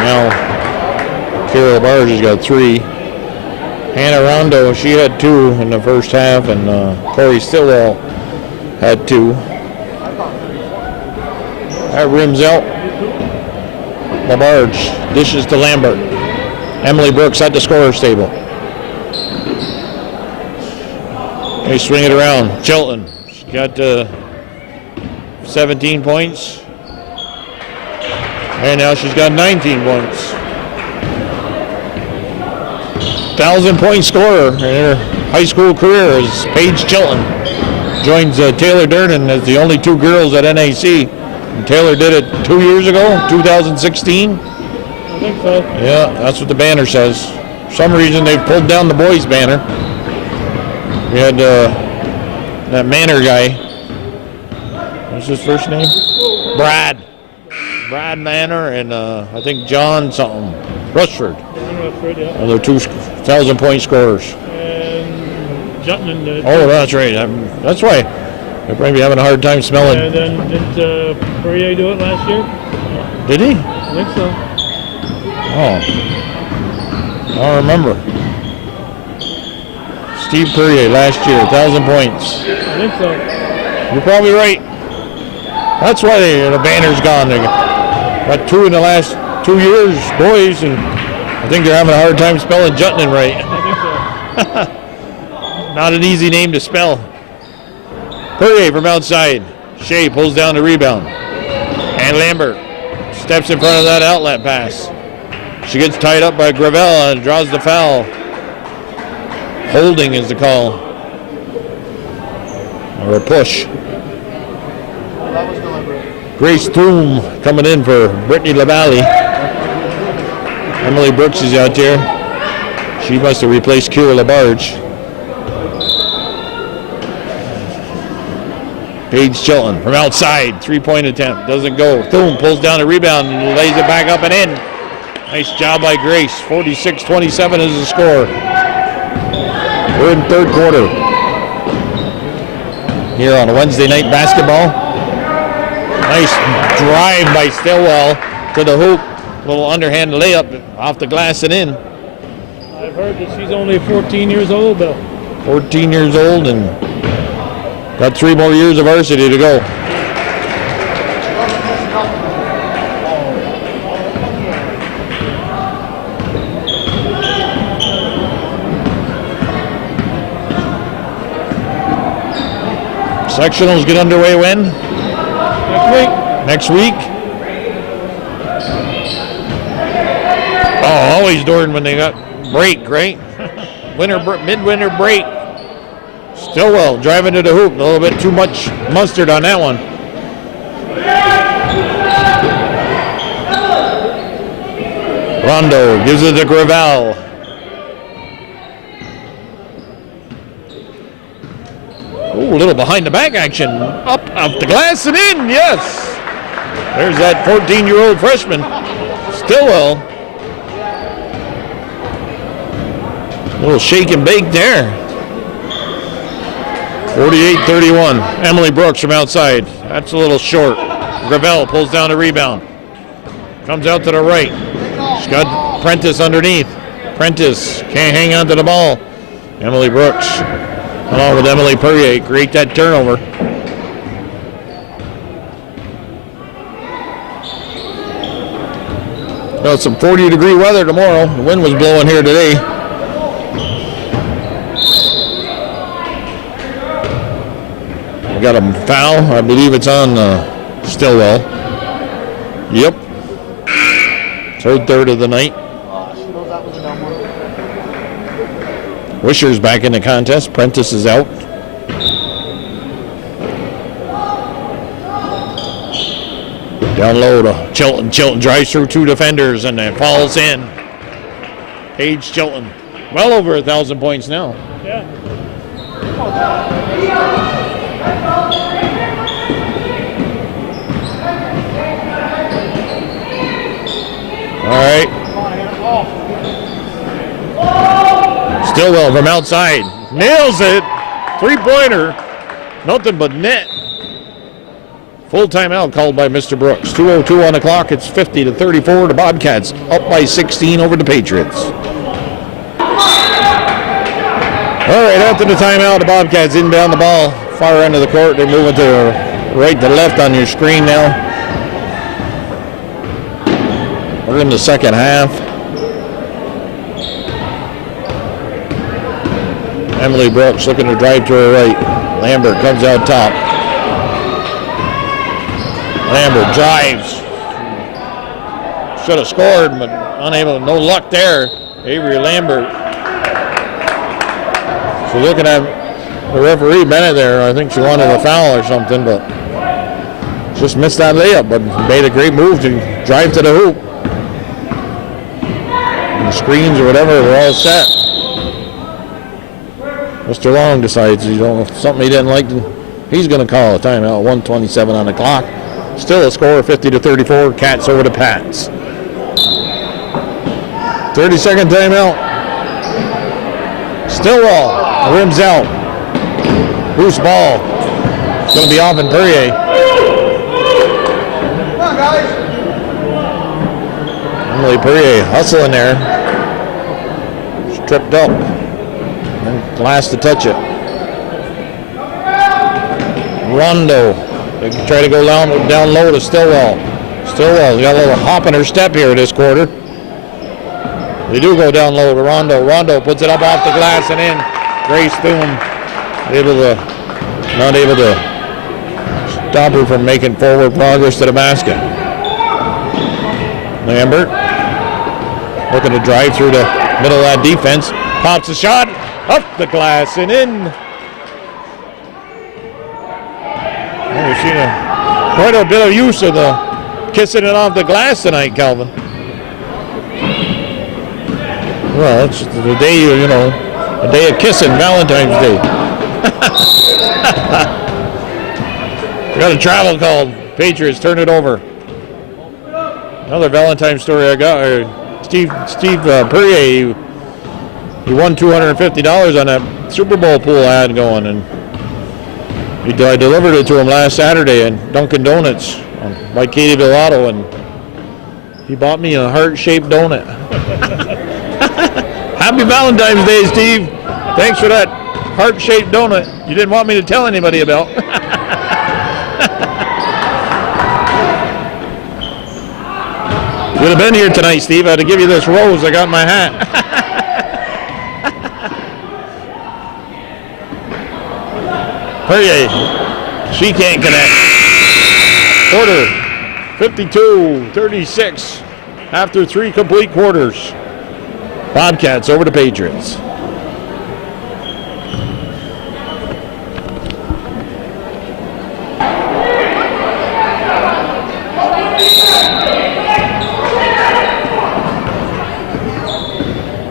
Now, Kira Labarge has got 3. Hannah Rondo, she had 2 in the first half, and Corey Stillwell had 2. That rims out. Labarge dishes to Lambert. Emily Brooks at the scorer's table. They swing it around. Chilton, she's got 17 points. And now she's got 19 points. 1,000-point scorer in her high school career is Paige Chilton. Joins Taylor Durden as the only 2 girls at NAC. And Taylor did it 2 years ago, 2016. I think so. Yeah, that's what the banner says. For some reason, they've pulled down the boys' banner. We had that Manor guy. What's his first name? Brad Manor, and I think John something. Rushford. Yeah. They're 2 1,000-point scorers. And Jutland. Oh, that's right. That's why they're probably having a hard time smelling. And then did Perrier do it last year? Did he? I think so. Oh, I don't remember. Steve Perrier last year, 1,000 points. I think so. You're probably right. That's why the banner's gone. They got 2 in the last 2 years, boys, and I think they're having a hard time spelling Jutland right. I think so. Not an easy name to spell. Perrier from outside. Shea pulls down the rebound. And Lambert steps in front of that outlet pass. She gets tied up by Gravel and draws the foul. Holding is the call. Or a push. Grace Thum coming in for Brittany LaValle. Emily Brooks is out there. She must have replaced Kira Labarge. Paige Chilton from outside. 3-point attempt. Doesn't go. Thum pulls down the rebound and lays it back up and in. Nice job by Grace. 46-27 is the score. We're in third quarter. Here on a Wednesday night basketball. Nice drive by Stillwell to the hoop. Little underhand layup off the glass and in. I've heard that she's only 14 years old, Bill. 14 years old and got 3 more years of varsity to go. Sectionals get underway when? Next week. Oh, always during when they got break, right? Midwinter break. Stillwell driving to the hoop. A little bit too much mustard on that one. Rondo gives it to Gravel. Ooh, a little behind the back action. Up the glass and in, yes. There's that 14-year-old freshman. Stillwell. A little shake and bake there. 48-31. Emily Brooks from outside. That's a little short. Gravel pulls down the rebound. Comes out to the right. She's got Prentice underneath. Prentice can't hang on to the ball. Emily Brooks, along with Emily Perrier, create that turnover. Well, it's some 40-degree weather tomorrow. The wind was blowing here today. We got a foul. I believe it's on Stillwell. Yep. Third of the night. Wisher's back in the contest. Prentice is out. Down low to Chilton. Chilton drives through 2 defenders and then falls in. Paige Chilton. Well over 1,000 points now. Yeah. All right. Stillwell from outside. Nails it. 3-pointer. Nothing but net. Full timeout called by Mr. Brooks. 2:02 on the clock. It's 50-34. The Bobcats up by 16 over the Patriots. All right, after the timeout, the Bobcats inbound the ball. Far end of the court. They're moving to the right to left on your screen now. We're in the second half. Emily Brooks looking to drive to her right. Lambert comes out top. Lambert drives. Should have scored, but unable. No luck there. Avery Lambert. So looking at the referee Bennett there, I think she wanted a foul or something, but just missed that layup. But made a great move to drive to the hoop. And the screens or whatever were all set. Mr. Long decides something he didn't like. He's going to call a timeout. 1:27 on the clock. Still a score of 50-34. Cats over the Pats. 30-second timeout. Stillwell rims out. Loose ball. It's going to be off in Perrier. Come on, guys. Emily Perrier hustling there. She's tripped up. And Glass to touch it. Rondo. They try to go down low to Stillwell. Stillwell got a little hop in her step here this quarter. They do go down low to Rondo. Rondo puts it up off the glass and in. Grace Thune not able to stop her from making forward progress to the basket. Lambert looking to drive through the middle of that defense. Pops a shot up the glass and in. We've seen quite a bit of use of the kissing it off the glass tonight, Calvin. Well, it's the day, a day of kissing, Valentine's Day. We got a travel call. Patriots turn it over. Another Valentine's story I got. Steve Perrier, he won $250 on that Super Bowl pool I had going, and I delivered it to him last Saturday in Dunkin' Donuts by Katie Villado, and he bought me a heart-shaped donut. Happy Valentine's Day, Steve. Thanks for that heart-shaped donut you didn't want me to tell anybody about. You'd have been here tonight, Steve. I had to give you this rose I got in my hat. Perrier, she can't connect. Quarter, 52-36 after 3 complete quarters. Bobcats over the Patriots.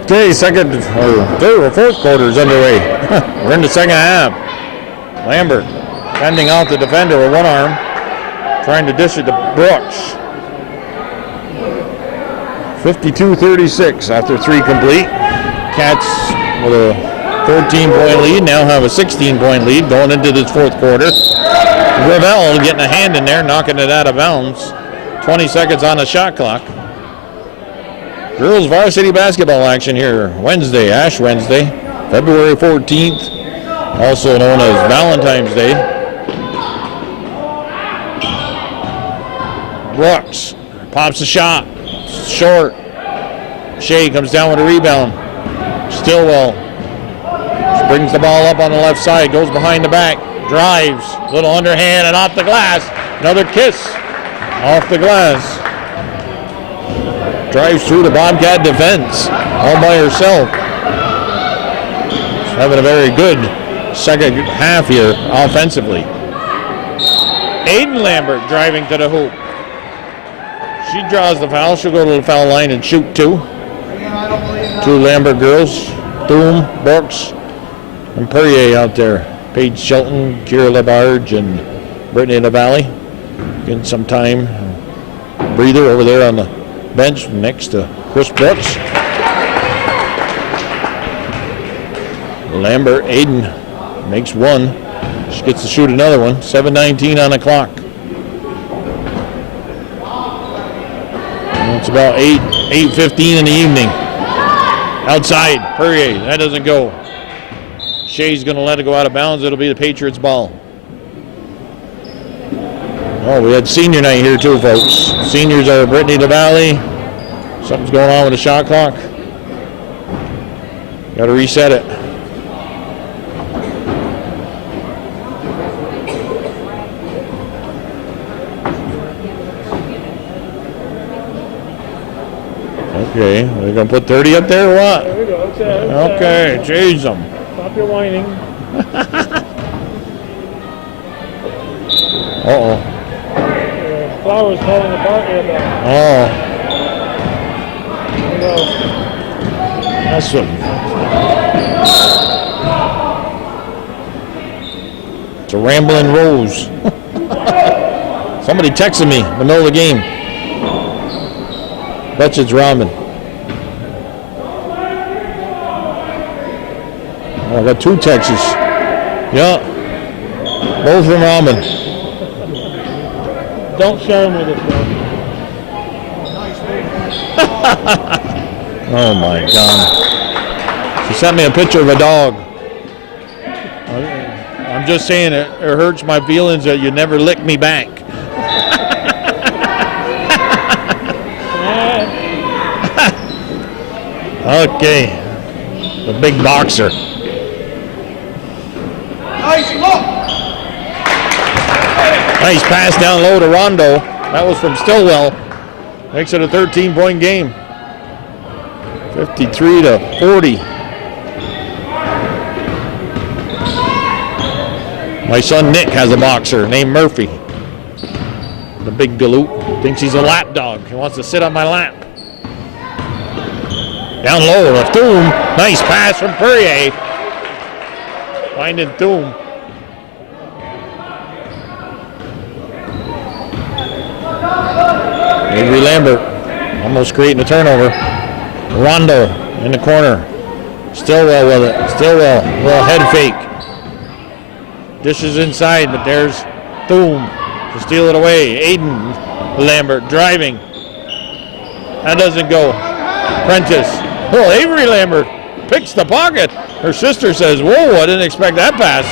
Okay, second or third or fourth quarter is underway. We're in the second half. Lambert fending off the defender with one arm, trying to dish it to Brooks. 52-36 after 3 complete. Cats with a 13-point lead, now have a 16-point lead going into this fourth quarter. Gravel getting a hand in there, knocking it out of bounds. 20 seconds on the shot clock. Girls varsity basketball action here Wednesday, Ash Wednesday, February 14th, also known as Valentine's Day. Brooks pops a shot, short. Shea comes down with a rebound. Stillwell brings the ball up on the left side, goes behind the back, drives, little underhand and off the glass. Another kiss off the glass. Drives through the Bobcat defense all by herself. She's having a very good second half here offensively. Aiden Lambert driving to the hoop. She draws the foul. She'll go to the foul line and shoot 2. 2 Lambert girls, Thune, Brooks, and Perrier out there. Paige Shelton, Kira LaBarge, and Brittany LaValle. Getting some time. Breather over there on the bench next to Chris Brooks. Lambert, Aiden makes 1. She gets to shoot another one. 7:19 on the clock. It's about 8:15 in the evening. Outside, Perrier, that doesn't go. Shea's going to let it go out of bounds. It'll be the Patriots' ball. Oh, we had senior night here too, folks. Seniors are Brittany LaValle. Something's going on with the shot clock. Got to reset it. Okay, we're going to put 30 up there or what? There we go. Okay, change them. Stop your whining. Uh-oh. Flowers falling apart here, though. Oh, There we go. that's what. It's a rambling rose. Somebody texted me in the middle of the game. Bet you it's ramen. Oh, I got 2 texts. Yeah. Both from ramen. Don't share them with us, though. Oh my God. She sent me a picture of a dog. I'm just saying it hurts my feelings that you never lick me back. Okay. The big boxer. Nice look. Nice pass down low to Rondo. That was from Stillwell. Makes it a 13-point game. 53-40. My son Nick has a boxer named Murphy. The big galoot. Thinks he's a lap dog. He wants to sit on my lap. Down low to Thum. Nice pass from Perrier. Finding Thum. Avery Lambert almost creating a turnover. Rondo in the corner. Stillwell with it. Stillwell, little head fake. Dishes inside, but there's Thum to steal it away. Aiden Lambert driving. That doesn't go. Prentice. Oh, Avery Lambert picks the pocket. Her sister says, whoa, I didn't expect that pass.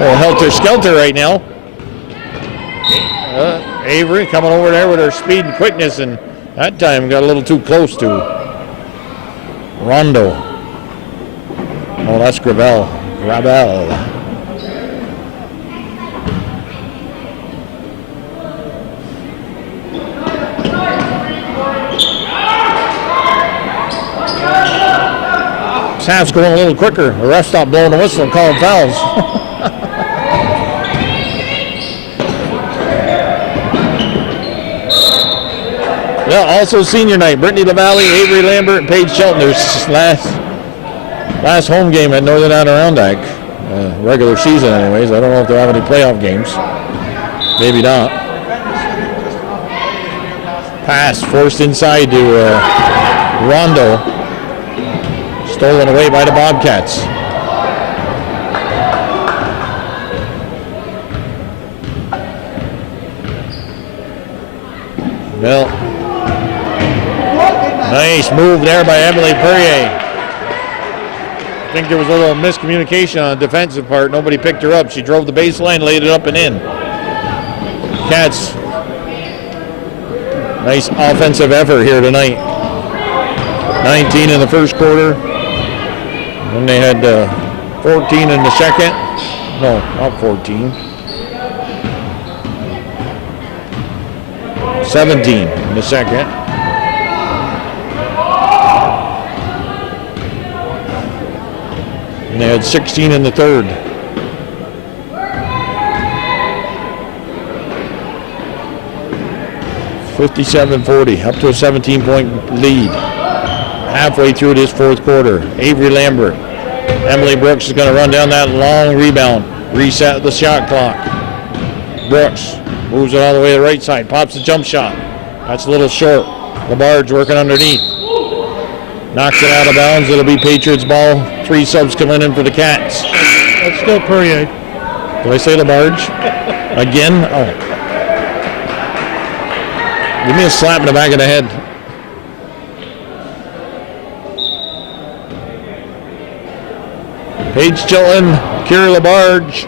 Oh, helter-skelter right now. Avery coming over there with her speed and quickness, and that time got a little too close to Rondo. Oh, that's Gravel. This half's going a little quicker. The ref stopped blowing the whistle and calling fouls. Yeah, also senior night. Brittany LaValle, Avery Lambert, and Paige Shelton. Their last home game at Northern Adirondack. Regular season anyways. I don't know if they'll have any playoff games. Maybe not. Pass forced inside to Rondo. Stolen away by the Bobcats. Well, nice move there by Emily Perrier. I think there was a little miscommunication on the defensive part. Nobody picked her up. She drove the baseline, laid it up and in. Cats, nice offensive effort here tonight. 19 in the first quarter. Then they had 14 in the second. No, not 14. 17 in the second. And they had 16 in the third. $57-40, up to a 17-point lead. Halfway through this fourth quarter. Avery Lambert. Emily Brooks is going to run down that long rebound. Reset the shot clock. Brooks moves it all the way to the right side. Pops the jump shot. That's a little short. Labarge working underneath. Knocks it out of bounds. It'll be Patriots ball. 3 subs coming in for the Cats. That's still Perrier. Did I say Labarge? Again? Oh. Give me a slap in the back of the head. Paige Chilton, Kira Labarge,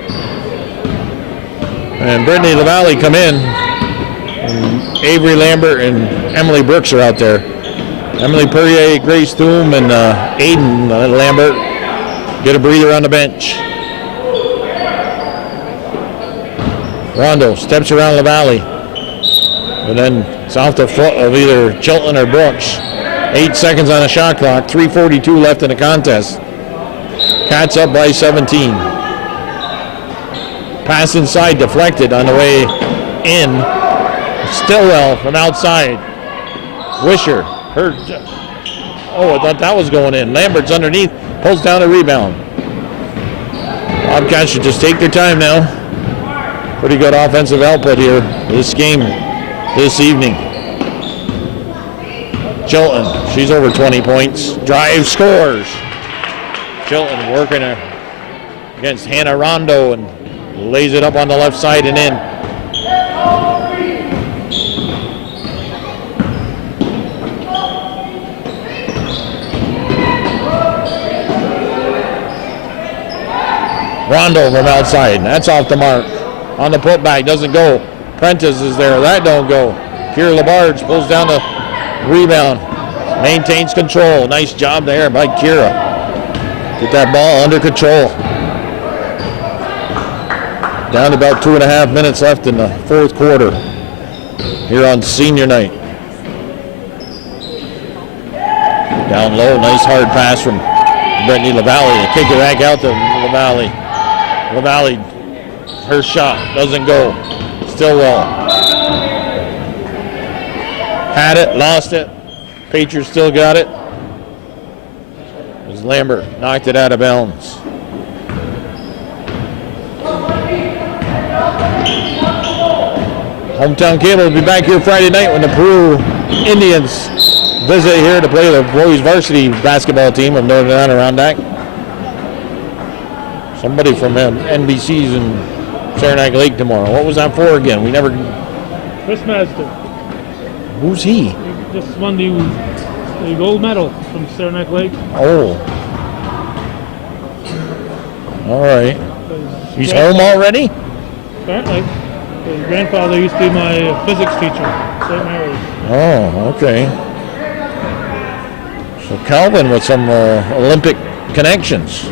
and Brittany LaValle come in. And Avery Lambert and Emily Brooks are out there. Emily Perrier, Grace Thum, and Aiden Lambert get a breather on the bench. Rondo steps around LaValle. And then it's off the foot of either Chilton or Brooks. 8 seconds on the shot clock, 3:42 left in the contest. Cats up by 17. Pass inside, deflected on the way in. Stillwell from outside. Wisher. I thought that was going in. Lambert's underneath, pulls down a rebound. Bobcats should just take their time now. Pretty good offensive output here this game, this evening. Chilton, she's over 20 points. Drive, scores. Chilton working against Hannah Rondo and lays it up on the left side and in. Rondo from outside. That's off the mark. On the putback, doesn't go. Prentice is there. That don't go. Kira Labarge pulls down the rebound. Maintains control. Nice job there by Kira. Get that ball under control. Down to about 2.5 minutes left in the fourth quarter here on senior night. Down low, nice hard pass from Brittany LaValle. They kick it back out to LaValle. LaValle, her shot doesn't go. Stillwell. Had it, lost it. Patriots still got it. As Lambert knocked it out of bounds. Hometown Cable will be back here Friday night when the Peru Indians visit here to play the boys varsity basketball team of Northern Adirondack. Somebody from NBC's in Saranac Lake tomorrow. What was that for again? We never. Chris Master. Who's he? He just won the gold medal from Saranac Lake. Oh. All right. He's home already? Apparently. His grandfather used to be my physics teacher at St. Mary's. Oh, okay. So Calvin with some Olympic connections.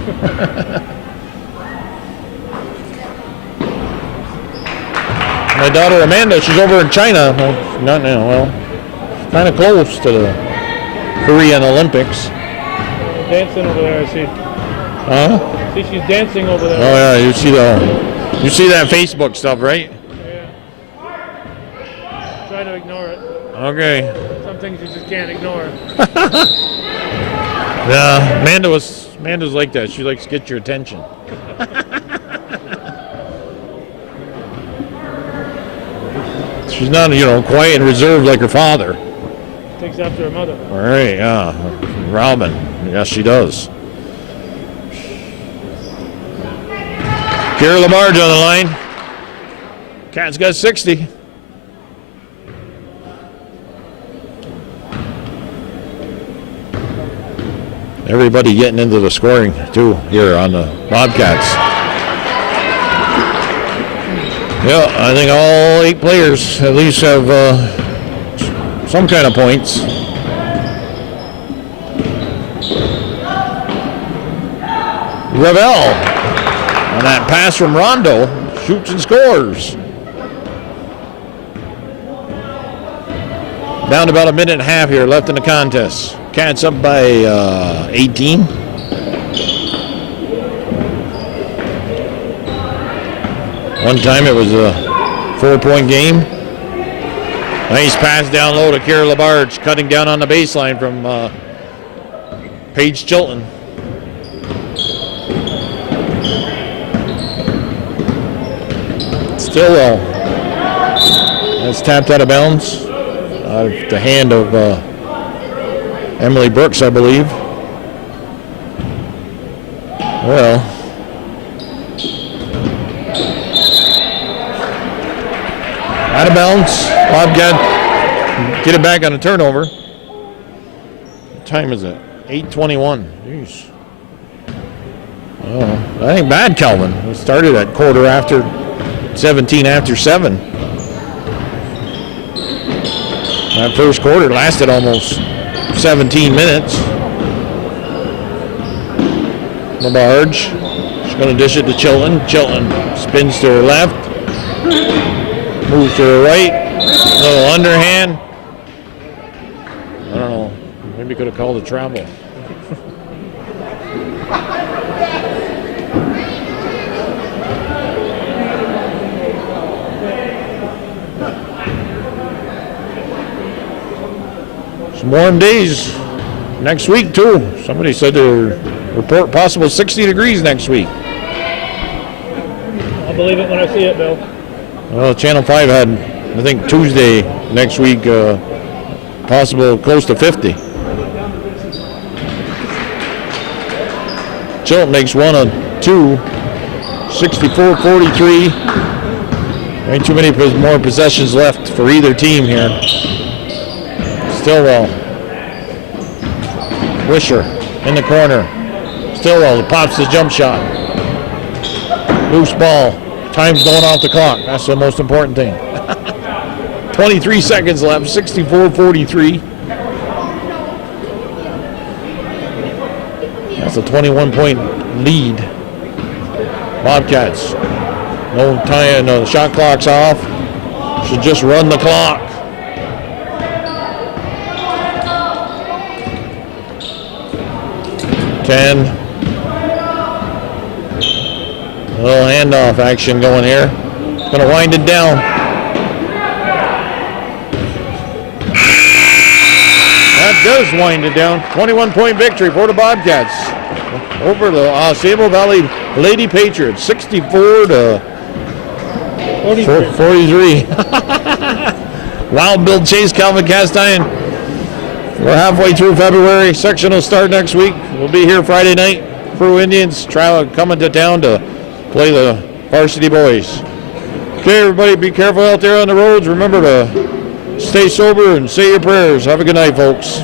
My daughter Amanda, she's over in China. Well, not now. Well, kind of close to the Korean Olympics. Dancing over there, I see. Huh? See, she's dancing over there. Oh yeah, you see that Facebook stuff, right? Yeah. Try to ignore it. Okay. Some things you just can't ignore. Yeah, Amanda's like that. She likes to get your attention. She's not, quiet and reserved like her father. Takes after her mother. All right, yeah. Robin. Yes, she does. Kira Labarge on the line. Cat's got 60. Everybody getting into the scoring, too, here on the Bobcats. Yeah, I think all 8 players at least have some kind of points. Ravel on that pass from Rondo shoots and scores. Down to about a minute and a half here left in the contest. Cats up by 18. One time it was a 4-point game. Nice pass down low to Kira Labarge, cutting down on the baseline from Paige Chilton. Stillwell. That's tapped out of bounds. Out of the hand of Emily Brooks, I believe. Well. Out of bounds. Bobcat get it back on a turnover. What time is it? 8:21. Jeez. Oh, that ain't bad, Calvin. We started at 17 after 7. That first quarter lasted almost 17 minutes. LaBarge. She's going to dish it to Chilton. Chilton spins to her left. Moves to her right. A little underhand. I don't know. Maybe could have called a travel. Some warm days next week too. Somebody said they report possible 60 degrees next week. I'll believe it when I see it, Bill. Well, Channel 5 had, I think, Tuesday next week, possible close to 50. Chilton makes 1 of 2, 64-43. Ain't too many more possessions left for either team here. Stillwell. Wisher in the corner. Stillwell pops the jump shot. Loose ball. Time's going off the clock. That's the most important thing. 23 seconds left. 64-43. That's a 21-point lead. Bobcats. No time. No, the shot clock's off. Should just run the clock. A little handoff action going here. Going to wind it down. That does wind it down. 21-point victory for the Bobcats over the AuSable Valley Lady Patriots. 64-43. Wild Bill Chase, Calvin Castine. We're halfway through February. Section will start next week. We'll be here Friday night. Peru Indians coming to town to play the varsity boys. Okay, everybody, be careful out there on the roads. Remember to stay sober and say your prayers. Have a good night, folks.